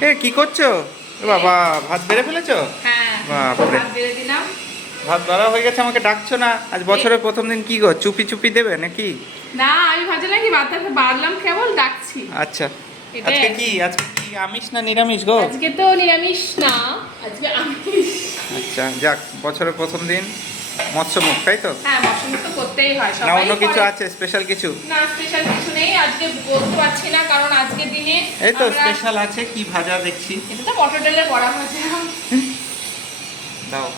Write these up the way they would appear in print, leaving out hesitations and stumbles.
এ কি করছো? এ বাবা, ভাত বেড়ে ফেলেছো? হ্যাঁ, বাপরে, ভাত বেড়ে দিলাম। ভাত বাড়া হয়ে গেছে, আমাকে ডাকছো না? আজ বছরের প্রথম দিন কি গো, চুপি চুপি দেবে নাকি? না, আমি ভাবছিলাম কি ভাতটা বাড়লাম কেবল ডাকছি। আচ্ছা, এটাই আজকে কি আমিষ না নিরামিষ গো? আজকে তো নিরামিষ না, আজকে আমিষ। আচ্ছা, যাক, বছরের প্রথম দিন মৎস্যমুখ, তাই তো? হ্যাঁ, মশলা তো করতেই হয়, না সবাই অন্য কিছু করে। আছে, স্পেশাল কিছু? না, স্পেশাল কিছু নেই আজকে, বলতে পারছি না কারণ আজকের দিনে এই তো আমরা- স্পেশাল আছে, কি ভাজা দেখছি। এটা তো মটর ডালের বড়া ভাজা। দাও।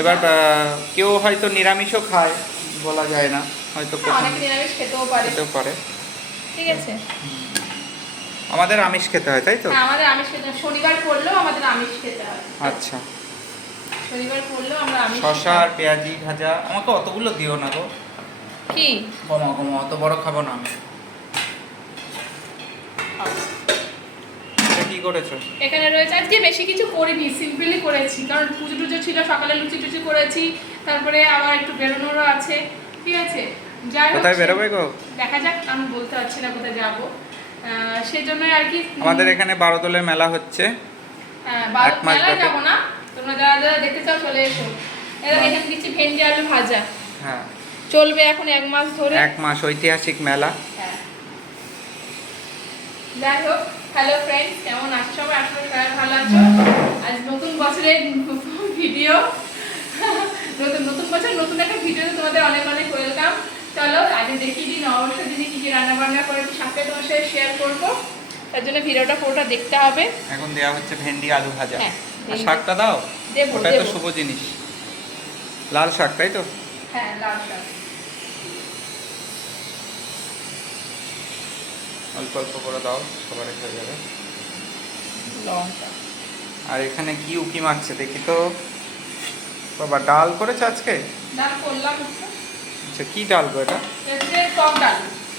এবার কেউ হয়তো নিরামিষও খায়, বলা যায় না, হয়তো হ্যাঁ, অনেকে নিরামিষ খেতেও পারে। খেতেও পারে। ঠিক আছে। আমাদের আমিষ খেতে হয়, তাই তো? হ্যাঁ, আমাদের আমিষ খেতে হয়। শনিবার করলেও আমাদের আমিষ খেতে হয়। আচ্ছা, শনিবার করলেও আমরা আমিষ শসা আর পেঁয়াজি ভাজা, আমাকে অতগুলো দিও না গো। কি কমা কমা, অত বড় খাবো না আমি। এটা কি করেছো? এখানে রয়েছে, আজকে বেশি কিছু করিনি, সিম্পলি করেছি কারণ পুজো টুজো ছিল, সকালে লুচি টুচি করেছি, তারপরে আবার একটু বেরোনোরও আছে। ঠিক আছে, যাই হোক, কোথায় বেরোবে গো? দেখা যাক, আমি বলতে পারছি না কোথায় যাবো। সেই জন্যই আর কি। আমাদের এখানে বারোদলের মেলা হচ্ছে। এক মাস মেলায় ব্যাপী। যাবো না, তোমরা যারা যারা দেখতে চাও চলে এসো। এখানে দিচ্ছি ভেন্ডি আলু ভাজা, হ্যাঁ, চলবে এখন 1 মাস ধরে। 1 মাস ঐতিহাসিক মেলা। হ্যাঁ, যাই হোক, হ্যালো ফ্রেন্ডস, কেমন আছো সবাই? আসলে সবাই ভালো আছো? আজ নতুন বছরের ভিডিও, নতুন নতুন বছর, নতুন একটা ভিডিওতে তোমাদের অনেক অনেক ওয়েলকাম। চলো আগে দেখিয়ে দিই নববর্ষ দিনে কি কি রান্না বান্না করেছি, সাথে তোমার সাথে শেয়ার করবো। তার জন্য ভিডিওটা পুরোটা দেখতে হবে। এখন দেওয়া হচ্ছে ভেন্ডি আলু ভাজা। হ্যাঁ, আর শাকটা দাও, দেবো ওটাই তো দেবো। শুভ জিনিস, লাল শাক, তাই তো? হ্যাঁ, লাল শাক। অল্প অল্প করে দাও, সবার হয়ে যাবে। লঙ্কা। আর এখানে কি উকি মারছে দেখি তো। বাবা, ডাল করেছে আজকে? ডাল করলাম একটু। আচ্ছা, কি ডাল গো এটা? এটা টক ডাল।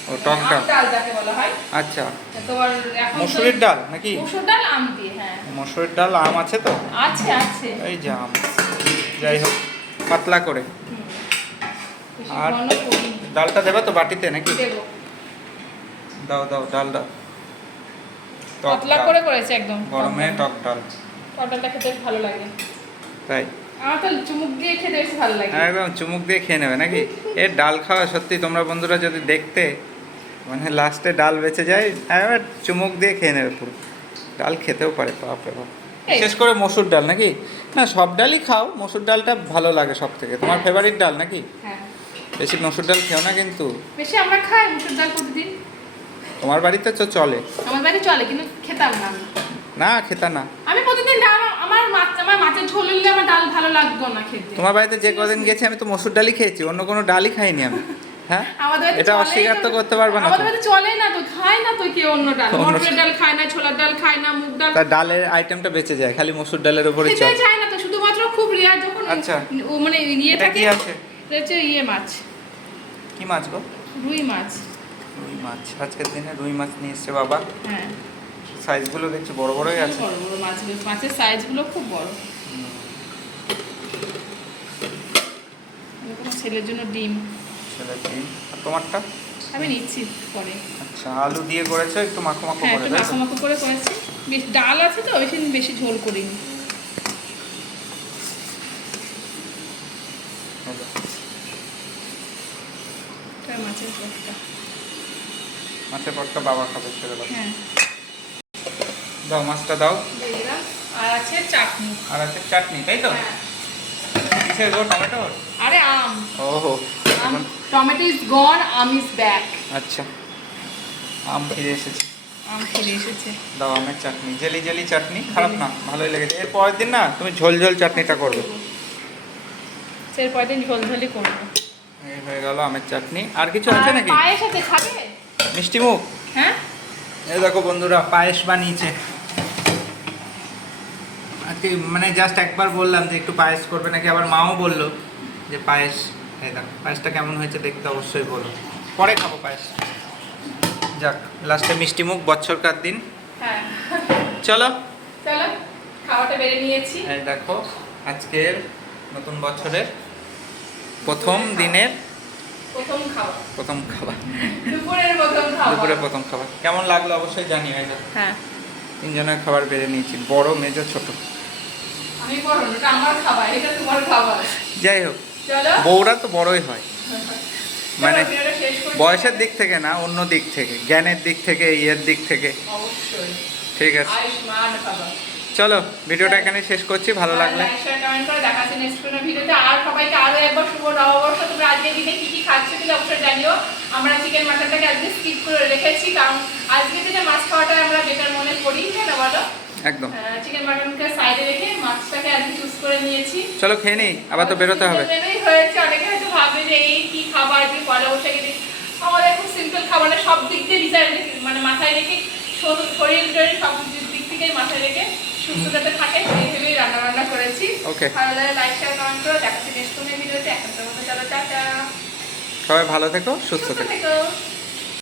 ও, টক ডাল। আম ডাল যাকে বলা হয়। আচ্ছা, তোমার এখন তো- মসুরির ডাল নাকি? মসুর ডাল আম দিয়ে, হ্যাঁ। মসুরির ডাল, আম আছে তো? আছে আছে। এই যে আম, যাই হোক, পাতলা করে। হুম। বেশি আর ঘন করিনি। ডালটা দেবে তো বাটিতে নাকি? দেবো। দাও দাও, ডাল দাও। টক পাতলা ডাল। করে করেছে একদম। গরমে টক ডাল, টক ডালটা খেতে বেশ ভালো লাগে। তাই? আমার তো চুমুক দিয়ে খেতে বেশি ভালো লাগে। একদম চুমুক দিয়ে খেয়ে নেবে নাকি? এর ডাল খাওয়া সত্যি, তোমরা বন্ধুরা যদি দেখতে, মানে লাস্টে ডাল বেঁচে যায়, এবার চুমুক দিয়ে খেয়ে নেবে পুরো। ডাল খেতেও পারে, বাপরে বাপ। বিশেষ করে মসুর ডাল নাকি? না, সব ডালই খাও, মসুর ডালটা ভালো লাগে সব থেকে। তোমার ফেভারিট ডাল নাকি? হ্যাঁ, বেশি মসুর ডাল খেও না কিন্তু। বেশি আমরা খাই মসুর ডাল প্রতিদিন। তোমার বাড়িতে তো চলে। আমার বাড়ি চলে কিন্তু খেতাম না আমি। না, খেতা না। আমি প্রতিদিন ডাল, আমার মাছের ঝোল হলে আমার ডাল ভালো লাগতো না খেতে। তোমার বাড়িতে যে কদিন গেছি আমি তো মসুর ডালই খেয়েছি, অন্য কোনো ডালই খাইনি আমি। হ্যাঁ, আমাদের বাড়িতে এটা চলেই অস্বীকার তো না। করতে পারবে না। আমাদের বাড়িতে চলে না তো, খায় না তো কেউ অন্য ডাল। অন্য মটরের ডাল খায় না, ছোলার ডাল খায় না, মুগ ডাল তার ডালের আইটেমটা বেঁচে যায়, খালি মসুর ডালের উপরে খেতে চল। চায় না তো, শুধুমাত্র খুব রেয়ার যখন আচ্ছা। ও মানে ইয়ে এটা থাকে। কি আছে? এটা হচ্ছে মাছ, কি মাছ গো? রুই মাছ। রুই মাছ, আজকের দিনে রুই মাছ নিয়ে এসছে বাবা। হ্যাঁ, সাইজগুলো দেখছি বড় বড়ই আছে। বড় বড় মাছগুলো, মাছের সাইজগুলো খুব বড়। এরকম ছেলের জন্য ডিম ছেলে ডিম। আর তোমারটা? আমি নিচ্ছি পরে। আচ্ছা, আলু দিয়ে করেছো, একটু মাখো মাখো হ্যাঁ, করে, একটু তাই মাখো তো? মাখো করে করেছি। বেশ ডাল আছে তো, বেশি বেশি ঝোল করিনি। হলো। এটা মাছের ঝোলটা। মাছের পরটা বাবা খাবে, ছেড়ে দাও। হ্যাঁ, দাও, মাছটা দাও। দিয়ে দিলাম। আর আছে চাটনি। আর আছে চাটনি, তাই তো? হ্যাঁ। কিসের গো, টমেটো? আরে আম। ওহো, আম, এখন টমেটো ইজ গন, আম ইজ ব্যাক। আচ্ছা, আম ফিরে এসেছে। আম ফিরে এসেছে। দাও, আমের চাটনি, জেলি জেলি চাটনি, খারাপ না, ভালোই লেগেছে। এর পরের দিন না তুমি ঝোল ঝোল চাটনিটা করবে। এরপর দিন ঝোলঝোলি করবো। এই হয়ে গেল আমের চাটনি। আর কিছু আছে আর নাকি? পায়েস আছে, খাবে? মিষ্টি মুখ। হ্যাঁ, এই দেখো বন্ধুরা, পায়েস বানিয়েছে আজকে। মানে জাস্ট একবার বললাম যে একটু পায়েস করবে নাকি, আবার মাও বললো যে পায়েস। এই দেখো, পায়েসটা কেমন হয়েছে দেখতে অবশ্যই বলো, পরে খাবো পায়েস। যাক, লাস্টে মিষ্টি মুখ, বছরকার দিন। হ্যাঁ। চলো, চলো, খাওয়াটা বেড়ে নিয়েছি। এই দেখো আজকের নতুন বছরের প্রথম দিনের প্রথম খাবার, প্রথম খাবার, দুপুরের প্রথম খাবার। দুপুরে প্রথম খাবার কেমন লাগলো অবশ্যই জানিও। এই যে হ্যাঁ, তিনজনের খাবার বেড়ে নিয়েছি, বড় মেজো ছোট। আমি বড় না, এটা আমার খাবার, এটা তোমার খাবার। যাই হোক, চলো বউরা তো বড়ই হয়, মানে চলো, ভিডিওটা শেষ করছি। বয়সের দিক থেকে না, অন্য দিক থেকে, জ্ঞানের দিক থেকে, ইয়ের দিক থেকে। অবশ্যই ঠিক আছে, আয়ুষ্মান খাবার। চলো ভিডিওটা এখানে শেষ করছি। ভালো লাগলে লাইক শেয়ার কমেন্ট করে দেখাচ্ছি নেক্সট কোনো ভিডিওতে। আর সবাইকে আরো একবার শুভ নববর্ষ। তোমরা আজকের দিনে কি কি খাচ্ছ কিন্তু অবশ্যই জানিও। আমরা চিকেন মাটনটাকে আজকে স্কিপ করে রেখেছি, কারণ আজকে দিনে মাছ খাওয়াটা আমরা বেকার মনে করি, কেন বলো? একদম। চিকেন মাটনকে সাইডে রেখে মাছটাকে আজকে চুজ করে নিয়েছি। চলো খেয়ে নিই, আবার তো বেরোতে হবে। মেনুই হয়েছে, অনেকে হয়তো ভাববে যে এই কি খাবার, আজকে পয়লা বৈশাখে দিন। আমাদের খুব সিম্পল খাবার, সব দিক দিয়ে ডিজাইন মানে মাথায় রেখে, শরীর টরীর সব দিক থেকে মাথায় রেখে সুস্থ যাতে থাকে সেই ভেবেই রান্না বান্না করেছি। ওকে, ভালো লাগে লাইক শেয়ার কমেন্ট করো। দেখাচ্ছি নেক্সট কোনো ভিডিওতে। এখন তো টাটা, সবাই ভালো থেকো, সুস্থ থেকো। থেকো।